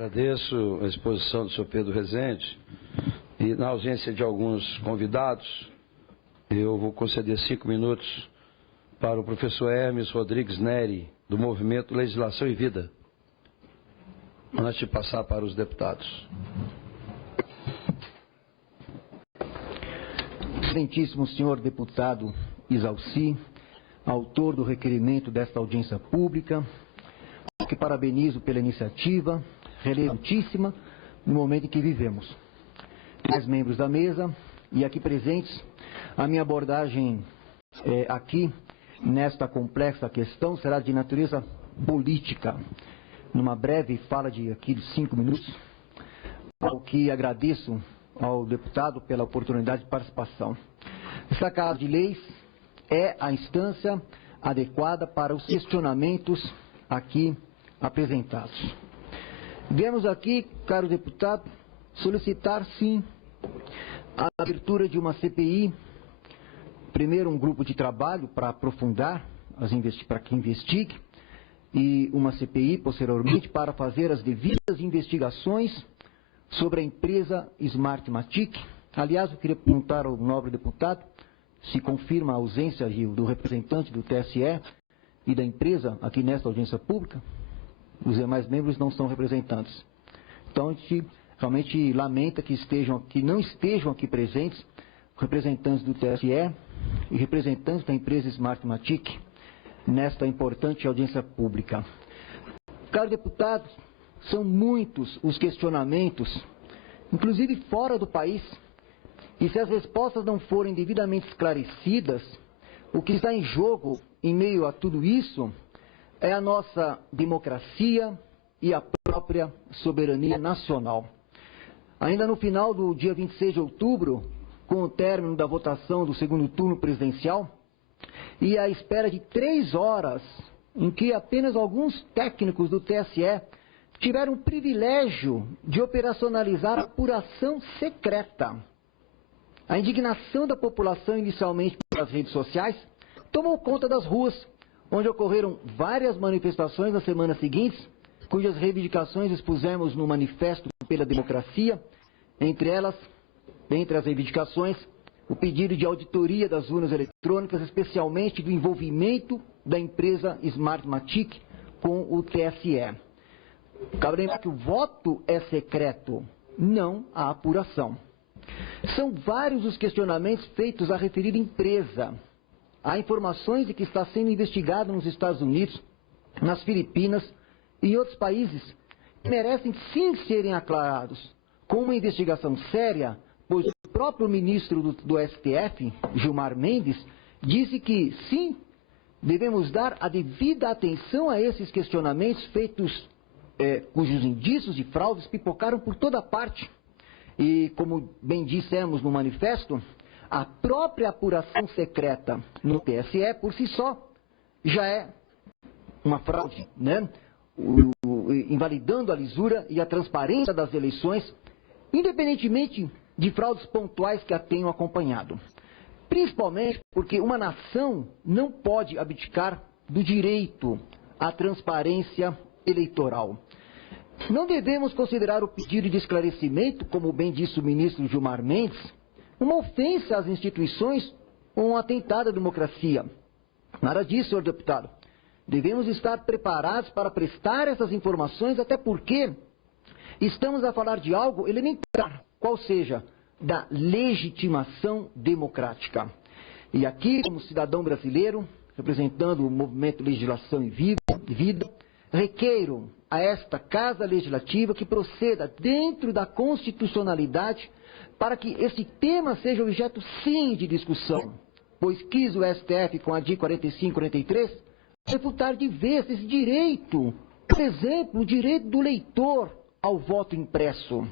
Agradeço a exposição do senhor Pedro Rezende e, na ausência de alguns convidados, eu vou conceder 5 minutos para o professor Hermes Rodrigues Neri, do Movimento Legislação e Vida, antes de passar para os deputados. Excelentíssimo senhor deputado Isalci, autor do requerimento desta audiência pública, que parabenizo pela iniciativa, relevantíssima no momento em que vivemos. Mais membros da mesa e aqui presentes, a minha abordagem aqui, nesta complexa questão, será de natureza política. Numa breve fala de 5 minutos, ao que agradeço ao deputado pela oportunidade de participação. Esta Casa de Leis é a instância adequada para os questionamentos aqui apresentados. Viemos aqui, caro deputado, solicitar, sim, a abertura de uma CPI, primeiro um grupo de trabalho para aprofundar, para que investigue, e uma CPI, posteriormente, para fazer as devidas investigações sobre a empresa Smartmatic. Aliás, eu queria perguntar ao nobre deputado se confirma a ausência do representante do TSE e da empresa aqui nesta audiência pública. Os demais membros não são representantes. Então, a gente realmente lamenta que não estejam aqui presentes representantes do TSE e representantes da empresa Smartmatic nesta importante audiência pública. Caro deputado, são muitos os questionamentos, inclusive fora do país, e se as respostas não forem devidamente esclarecidas, o que está em jogo em meio a tudo isso é a nossa democracia e a própria soberania nacional. Ainda no final do dia 26 de outubro, com o término da votação do segundo turno presidencial, e à espera de 3 horas, em que apenas alguns técnicos do TSE tiveram o privilégio de operacionalizar a apuração secreta. A indignação da população, inicialmente pelas redes sociais, tomou conta das ruas, onde ocorreram várias manifestações nas semanas seguintes, cujas reivindicações expusemos no Manifesto pela Democracia, entre as reivindicações, o pedido de auditoria das urnas eletrônicas, especialmente do envolvimento da empresa Smartmatic com o TSE. Cabe lembrar que o voto é secreto, não a apuração. São vários os questionamentos feitos à referida empresa. Há informações de que está sendo investigado nos Estados Unidos, nas Filipinas e em outros países que merecem sim serem aclarados com uma investigação séria, pois o próprio ministro do STF, Gilmar Mendes, disse que sim, devemos dar a devida atenção a esses questionamentos feitos, cujos indícios de fraudes pipocaram por toda parte. E, como bem dissemos no manifesto, a própria apuração secreta no TSE, por si só, já é uma fraude, né? Invalidando a lisura e a transparência das eleições, independentemente de fraudes pontuais que a tenham acompanhado. Principalmente porque uma nação não pode abdicar do direito à transparência eleitoral. Não devemos considerar o pedido de esclarecimento, como bem disse o ministro Gilmar Mendes, uma ofensa às instituições ou um atentado à democracia. Nada disso, senhor deputado. Devemos estar preparados para prestar essas informações, até porque estamos a falar de algo elementar, qual seja, da legitimação democrática. E aqui, como cidadão brasileiro, representando o Movimento Legislação e Vida, requeiro a esta Casa Legislativa que proceda dentro da constitucionalidade para que esse tema seja objeto, sim, de discussão, pois quis o STF, com a DI 4543, refutar de vez esse direito, por exemplo, o direito do leitor ao voto impresso.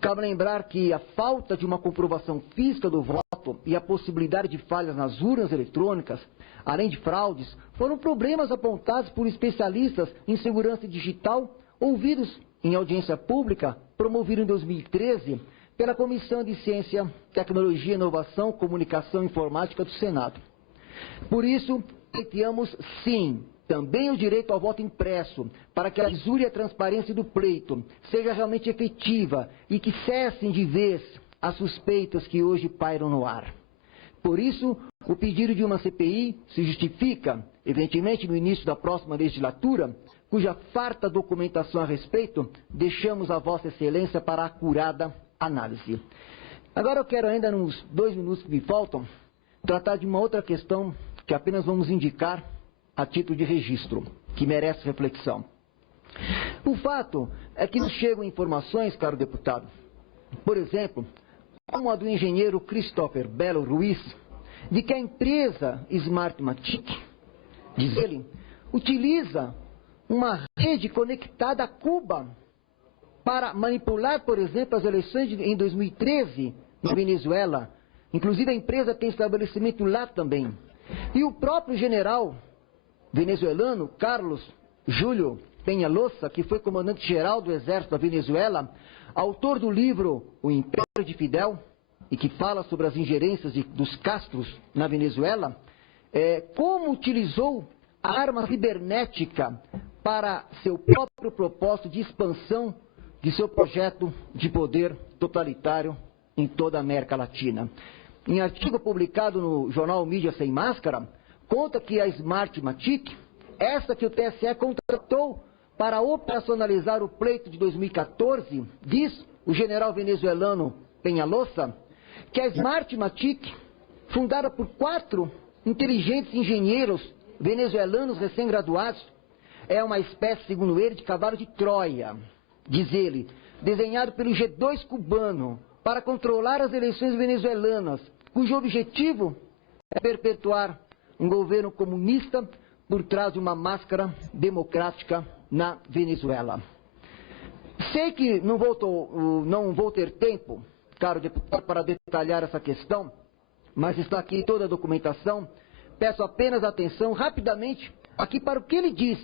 Cabe lembrar que a falta de uma comprovação física do voto e a possibilidade de falhas nas urnas eletrônicas, além de fraudes, foram problemas apontados por especialistas em segurança digital, ouvidos em audiência pública, promovida em 2013 pela Comissão de Ciência, Tecnologia, Inovação, Comunicação e Informática do Senado. Por isso, pleiteamos, sim, também o direito ao voto impresso, para que a lisura e a transparência do pleito seja realmente efetiva e que cessem de vez as suspeitas que hoje pairam no ar. Por isso, o pedido de uma CPI se justifica, evidentemente, no início da próxima legislatura, cuja farta documentação a respeito deixamos a Vossa Excelência para a acurada análise. Agora eu quero ainda, nos 2 minutos que me faltam, tratar de uma outra questão que apenas vamos indicar a título de registro, que merece reflexão. O fato é que nos chegam informações, caro deputado, por exemplo, como a do engenheiro Christopher Belo Ruiz, de que a empresa Smartmatic, diz ele, utiliza uma rede conectada a Cuba para manipular, por exemplo, as eleições em 2013 na Venezuela. Inclusive a empresa tem estabelecimento lá também. E o próprio general venezuelano, Carlos Júlio Peñalosa, que foi comandante-geral do Exército da Venezuela, autor do livro O Império de Fidel, e que fala sobre as ingerências dos Castros na Venezuela, como utilizou a arma cibernética para seu próprio propósito de expansão de seu projeto de poder totalitário em toda a América Latina. Em artigo publicado no jornal Mídia Sem Máscara, conta que a Smartmatic, essa que o TSE contratou para operacionalizar o pleito de 2014, diz o general venezuelano Peñalosa, que a Smartmatic, fundada por 4 inteligentes engenheiros venezuelanos recém-graduados, é uma espécie, segundo ele, de cavalo de Troia, diz ele, desenhado pelo G2 cubano para controlar as eleições venezuelanas, cujo objetivo é perpetuar um governo comunista por trás de uma máscara democrática na Venezuela. Sei que não vou ter tempo, caro deputado, para detalhar essa questão, mas está aqui toda a documentação. Peço apenas atenção rapidamente aqui para o que ele diz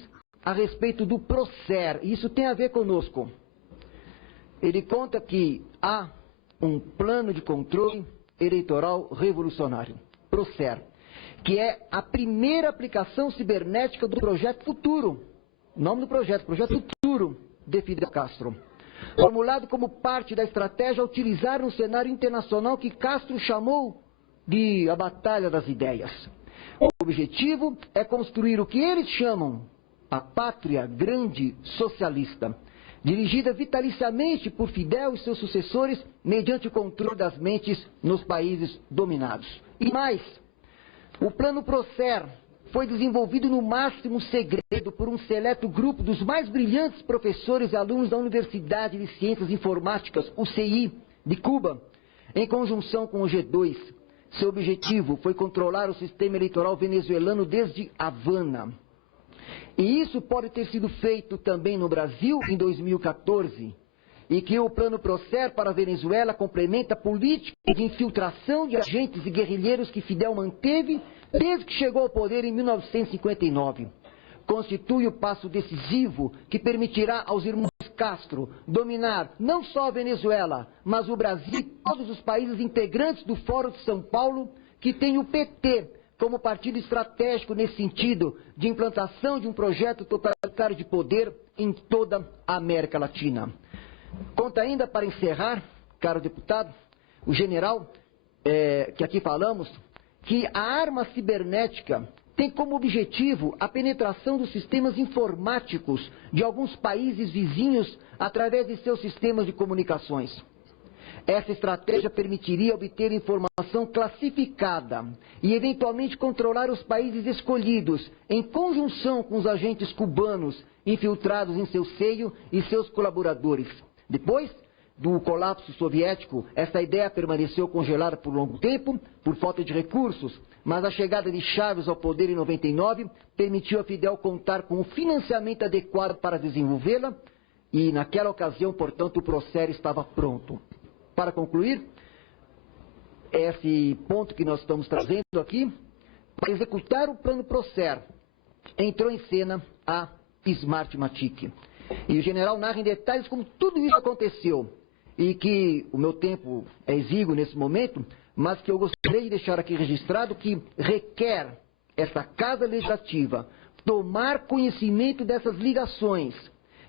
a respeito do Procer. Isso tem a ver conosco. Ele conta que há um plano de controle eleitoral revolucionário, Procer, que é a primeira aplicação cibernética do Projeto Futuro. O nome do projeto, Projeto Futuro de Fidel Castro. Formulado como parte da estratégia a utilizar um cenário internacional que Castro chamou de a Batalha das Ideias. O objetivo é construir o que eles chamam a pátria grande socialista, dirigida vitaliciamente por Fidel e seus sucessores mediante o controle das mentes nos países dominados. E mais, o plano Procer foi desenvolvido no máximo segredo por um seleto grupo dos mais brilhantes professores e alunos da Universidade de Ciências Informáticas, UCI, de Cuba, em conjunção com o G2. Seu objetivo foi controlar o sistema eleitoral venezuelano desde Havana. E isso pode ter sido feito também no Brasil em 2014, e que o plano Procer para a Venezuela complementa a política de infiltração de agentes e guerrilheiros que Fidel manteve desde que chegou ao poder em 1959. Constitui o passo decisivo que permitirá aos irmãos Castro dominar não só a Venezuela, mas o Brasil e todos os países integrantes do Fórum de São Paulo, que tem o PT como partido estratégico nesse sentido de implantação de um projeto totalitário de poder em toda a América Latina. Conta ainda, para encerrar, caro deputado, o general, que aqui falamos, que a arma cibernética tem como objetivo a penetração dos sistemas informáticos de alguns países vizinhos através de seus sistemas de comunicações. Essa estratégia permitiria obter informação classificada e, eventualmente, controlar os países escolhidos, em conjunção com os agentes cubanos infiltrados em seu seio e seus colaboradores. Depois do colapso soviético, essa ideia permaneceu congelada por longo tempo, por falta de recursos, mas a chegada de Chávez ao poder em 99 permitiu a Fidel contar com o financiamento adequado para desenvolvê-la e, naquela ocasião, portanto, o Procer estava pronto. Para concluir, esse ponto que nós estamos trazendo aqui, para executar o plano Procer, entrou em cena a Smartmatic. E o general narra em detalhes como tudo isso aconteceu. E que o meu tempo é exíguo nesse momento, mas que eu gostaria de deixar aqui registrado que requer esta Casa Legislativa tomar conhecimento dessas ligações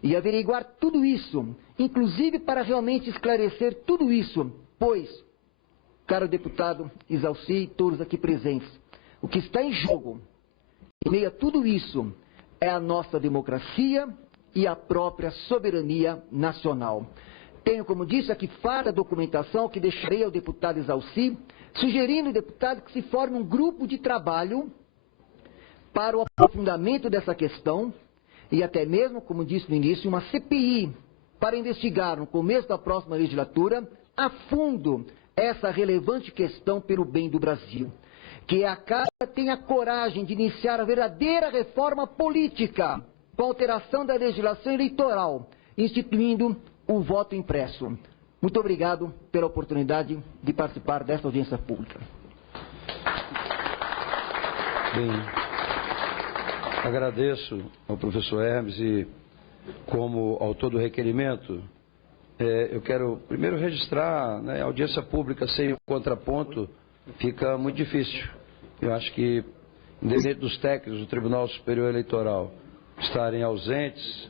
e averiguar tudo isso, inclusive para realmente esclarecer tudo isso, pois, caro deputado Isalci e todos aqui presentes, o que está em jogo, em meio a tudo isso, é a nossa democracia e a própria soberania nacional. Tenho, como disse, aqui farta documentação que deixarei ao deputado Isalci, sugerindo, deputado, que se forme um grupo de trabalho para o aprofundamento dessa questão e até mesmo, como disse no início, uma CPI para investigar no começo da próxima legislatura a fundo essa relevante questão pelo bem do Brasil. Que a Casa tenha coragem de iniciar a verdadeira reforma política com a alteração da legislação eleitoral, instituindo o voto impresso. Muito obrigado pela oportunidade de participar desta audiência pública. Bem, agradeço ao professor Hermes e, como autor do requerimento, eu quero primeiro registrar, a audiência pública sem o contraponto fica muito difícil. Eu acho que, independente dos técnicos do Tribunal Superior Eleitoral estarem ausentes,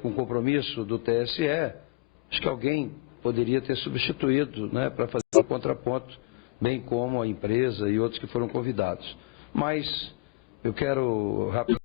com compromisso do TSE, acho que alguém poderia ter substituído, para fazer o contraponto, bem como a empresa e outros que foram convidados. Mas eu quero rapidamente